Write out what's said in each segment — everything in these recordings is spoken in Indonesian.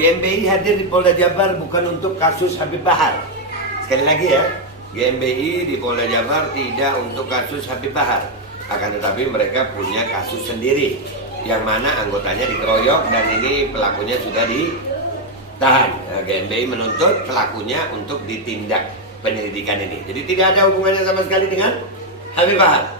GMBI hadir di Polda Jabar bukan untuk kasus Habib Bahar. Sekali lagi ya, GMBI di Polda Jabar tidak untuk kasus Habib Bahar. Akan tetapi mereka punya kasus sendiri, yang mana anggotanya dikeroyok dan ini pelakunya sudah ditahan. Nah, GMBI menuntut pelakunya untuk ditindak penyelidikan ini. Jadi tidak ada hubungannya sama sekali dengan Habib Bahar.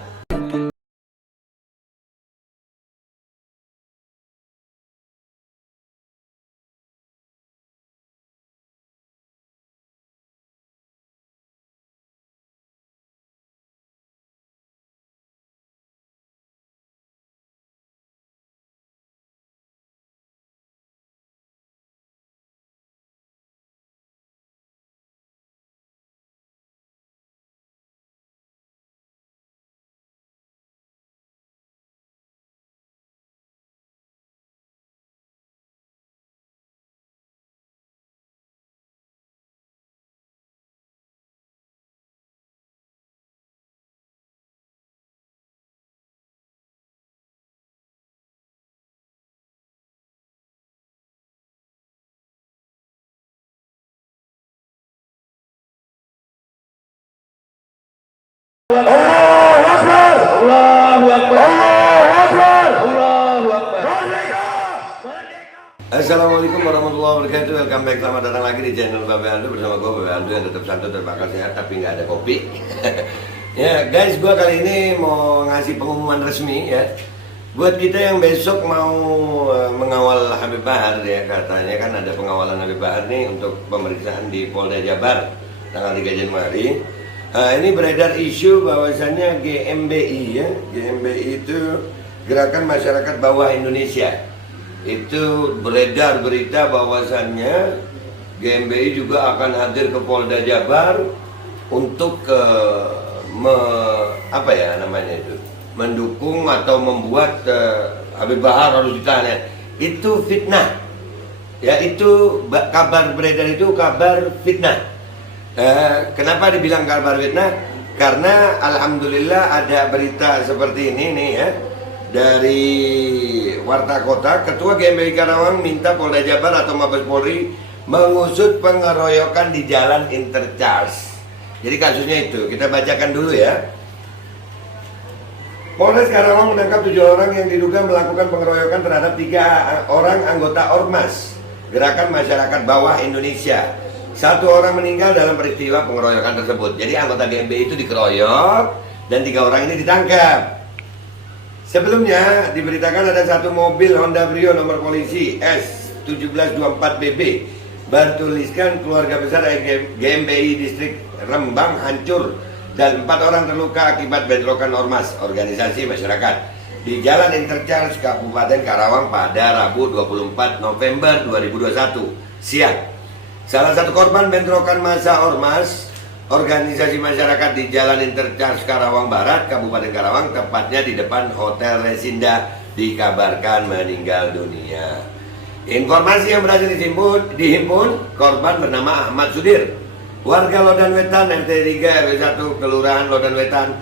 Assalamualaikum warahmatullahi wabarakatuh. Welcome back, selamat datang lagi di channel Babe Aldo bersama gue Babe Aldo yang tetap santun terbakar sehat tapi nggak ada kopi. Ya guys, gue kali ini mau ngasih pengumuman resmi ya buat kita yang besok mau mengawal Habib Bahar ya. Katanya kan ada pengawalan Habib Bahar nih untuk pemeriksaan di Polda Jabar tanggal 3 Januari. Ini beredar isu bahwasannya GMBI ya, GMBI itu Gerakan Masyarakat Bawah Indonesia. Itu beredar berita bahwasannya GMBI juga akan hadir ke Polda Jabar untuk mendukung atau membuat Habib Bahar harus ditahan. Itu fitnah. Ya, itu kabar beredar itu kabar fitnah. Kenapa dibilang kabar fitnah? Karena alhamdulillah ada berita seperti ini nih ya. Dari Warta Kota, Ketua GMBI Karawang minta Polda Jabar atau Mabes Polri mengusut pengeroyokan di Jalan Intercharge. Jadi kasusnya itu, kita bacakan dulu ya. Polres Karawang menangkap 7 orang yang diduga melakukan pengeroyokan terhadap 3 orang anggota Ormas Gerakan Masyarakat Bawah Indonesia. 1 orang meninggal dalam peristiwa pengeroyokan tersebut. Jadi anggota GMBI itu dikeroyok dan 3 orang ini ditangkap. Sebelumnya diberitakan ada 1 mobil Honda Brio nomor polisi S1724BB bertuliskan keluarga besar GMBI distrik Rembang hancur dan 4 orang terluka akibat bentrokan ormas organisasi masyarakat di Jalan Intercharge Kabupaten Karawang pada Rabu 24 November 2021 siang. Salah satu korban bentrokan massa ormas organisasi masyarakat di Jalan Intercharge Karawang Barat, Kabupaten Karawang, tepatnya di depan Hotel Resinda, dikabarkan meninggal dunia. Informasi yang berhasil dihimpun, korban bernama Ahmad Sudir, warga Lodan Wetan, RT 3 RW 1, Kelurahan Lodan Wetan,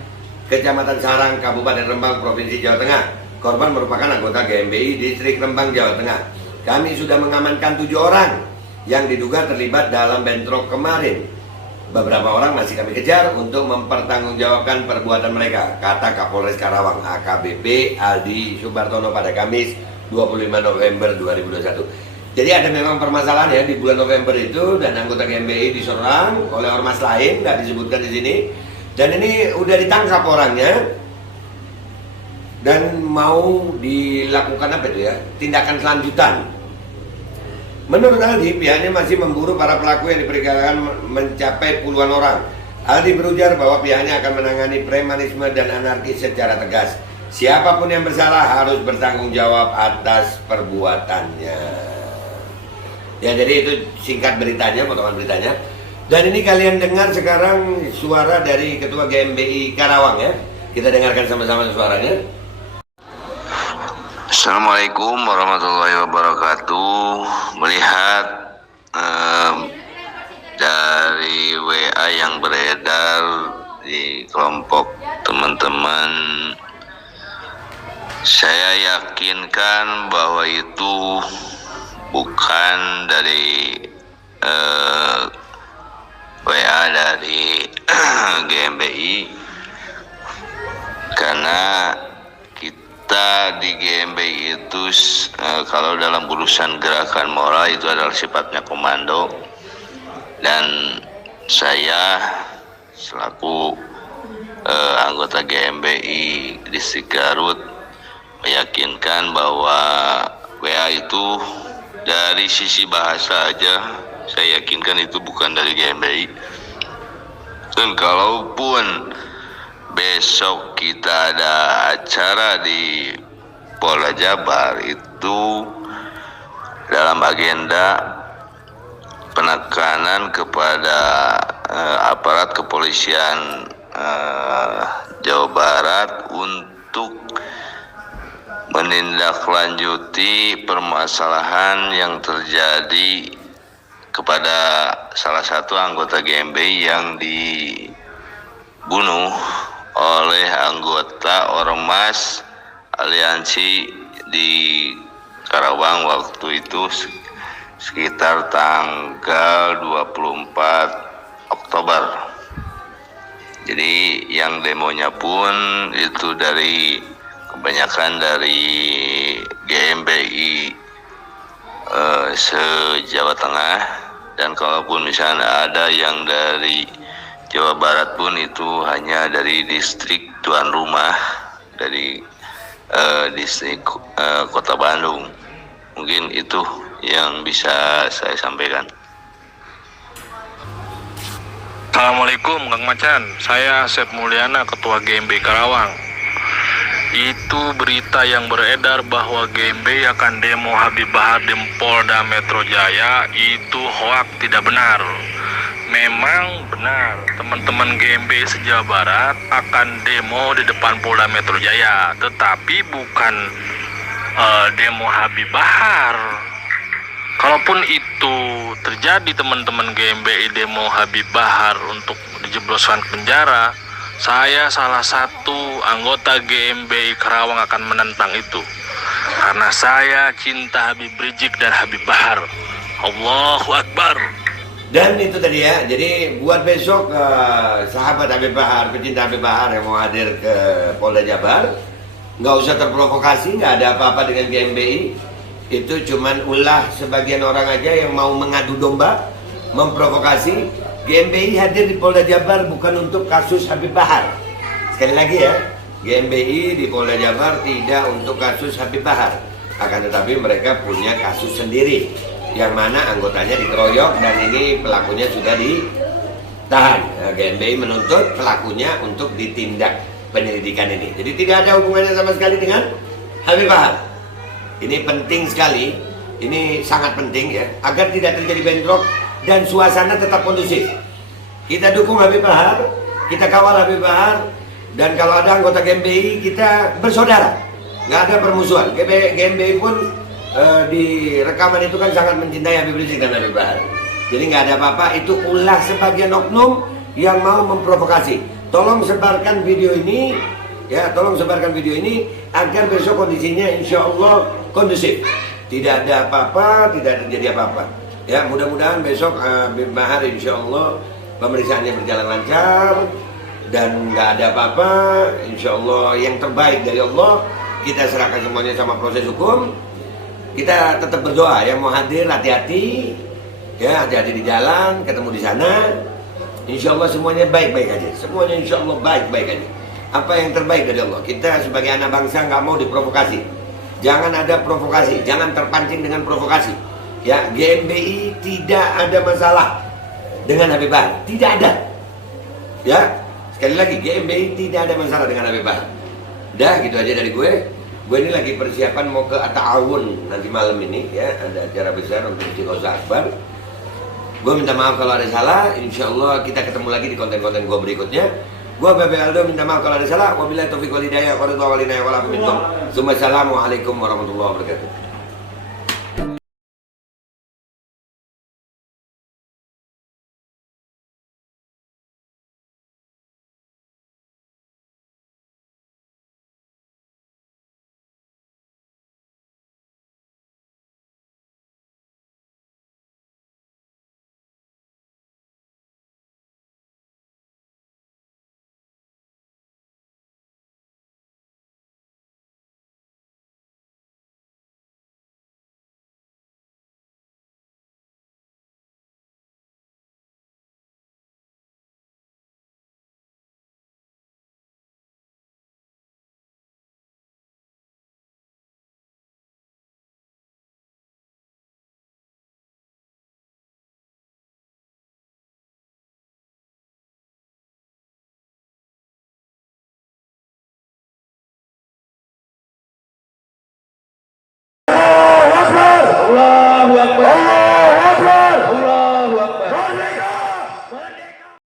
Kecamatan Sarang, Kabupaten Rembang, Provinsi Jawa Tengah. Korban merupakan anggota GMBI Distrik Rembang, Jawa Tengah. Kami sudah mengamankan 7 orang yang diduga terlibat dalam bentrok kemarin. Beberapa orang masih kami kejar untuk mempertanggungjawabkan perbuatan mereka, kata Kapolres Karawang AKBP Aldi Subartono pada Kamis 25 November 2021. Jadi ada memang permasalahan ya di bulan November itu, dan anggota GMBI diserang oleh ormas lain, nggak disebutkan di sini. Dan ini udah ditangkap orangnya dan mau dilakukan apa itu ya, tindakan selanjutan. Menurut Aldi, pihaknya masih memburu para pelaku yang diperkirakan mencapai puluhan orang. Aldi berujar bahwa pihaknya akan menangani premanisme dan anarkis secara tegas. Siapapun yang bersalah harus bertanggung jawab atas perbuatannya. Ya, jadi itu singkat beritanya, potongan beritanya. Dan ini kalian dengar sekarang suara dari Ketua GMBI Karawang ya. Kita dengarkan sama-sama suaranya. Assalamualaikum warahmatullahi wabarakatuh. Melihat dari WA yang beredar di kelompok teman-teman, saya yakinkan bahwa itu bukan dari WA dari GMBI, karena kita di GMBI itu kalau dalam urusan gerakan moral itu adalah sifatnya komando, dan saya selaku anggota GMBI Distrik Garut meyakinkan bahwa WA itu dari sisi bahasa aja saya yakinkan itu bukan dari GMBI. Dan kalaupun besok kita ada acara di Polda Jabar, itu dalam agenda penekanan kepada aparat kepolisian Jawa Barat untuk menindaklanjuti permasalahan yang terjadi kepada salah satu anggota GMBI yang dibunuh oleh anggota Ormas Aliansi di Karawang waktu itu sekitar tanggal 24 Oktober. Jadi yang demonya pun itu kebanyakan dari GMBI se-Jawa Tengah, dan kalaupun misalnya ada yang dari Jawa Barat pun itu hanya dari distrik tuan rumah dari distrik Kota Bandung. Mungkin itu yang bisa saya sampaikan. Assalamualaikum Kang Macan, saya Asep Mulyana, Ketua GMBI Karawang. Itu berita yang beredar bahwa GMBI akan demo Habib Bahar di Polda Metro Jaya itu hoak, tidak benar. Memang benar, teman-teman GMBI se-Jawa Barat akan demo di depan Polda Metro Jaya, tetapi bukan demo Habib Bahar. Kalaupun itu terjadi, teman-teman GMBI demo Habib Bahar untuk dijebloskan ke penjara, saya salah satu anggota GMBI Karawang akan menentang itu, karena saya cinta Habib Rizik dan Habib Bahar. Allahu Akbar. Dan itu tadi ya, jadi buat besok sahabat Habib Bahar, pecinta Habib Bahar yang mau hadir ke Polda Jabar, nggak usah terprovokasi, nggak ada apa-apa dengan GMBI. Itu cuman ulah sebagian orang aja yang mau mengadu domba, memprovokasi. GMBI hadir di Polda Jabar bukan untuk kasus Habib Bahar. Sekali lagi ya, GMBI di Polda Jabar tidak untuk kasus Habib Bahar, akan tetapi mereka punya kasus sendiri yang mana anggotanya dikeroyok dan ini pelakunya sudah ditahan. Nah, GMBI menuntut pelakunya untuk ditindak penyelidikan ini. Jadi tidak ada hubungannya sama sekali dengan Habib Bahar. Ini penting sekali, ini sangat penting ya, agar tidak terjadi bentrok dan suasana tetap kondusif. Kita dukung Habib Bahar, kita kawal Habib Bahar, dan kalau ada anggota GMBI kita bersaudara, nggak ada permusuhan. GMBI pun di rekaman itu kan sangat mencintai Habib Rizik dan Habib Bahar. Jadi nggak ada apa-apa, itu ulah sebagian oknum yang mau memprovokasi. Tolong sebarkan video ini, ya, tolong sebarkan video ini agar besok kondisinya insya Allah kondusif. Tidak ada apa-apa, tidak terjadi apa-apa. Ya, mudah-mudahan besok Habib Bahar insya Allah pemeriksaannya berjalan lancar dan nggak ada apa-apa. Insya Allah yang terbaik dari Allah, kita serahkan semuanya sama proses hukum. Kita tetap berdoa, yang mau hadir hati-hati, ya, hati-hati di jalan, ketemu di sana. Insya Allah semuanya baik-baik aja, semuanya insya Allah baik-baik aja. Apa yang terbaik dari Allah. Kita sebagai anak bangsa nggak mau diprovokasi. Jangan ada provokasi, jangan terpancing dengan provokasi. Ya, GMBI tidak ada masalah dengan Habib Bahar, tidak ada. Ya, sekali lagi GMBI tidak ada masalah dengan Habib Bahar. Dah, gitu aja dari gue. Gue ini lagi persiapan mau ke At-Ta'awun nanti malam ini, ya, ada acara besar untuk Istiqosah Akbar. Gue minta maaf kalau ada salah. Insya Allah kita ketemu lagi di konten-konten gue berikutnya. Gue Bebe Aldo minta maaf kalau ada salah. Wabillahi taufiq wal hidayah. Assalamualaikum warahmatullahi wabarakatuh.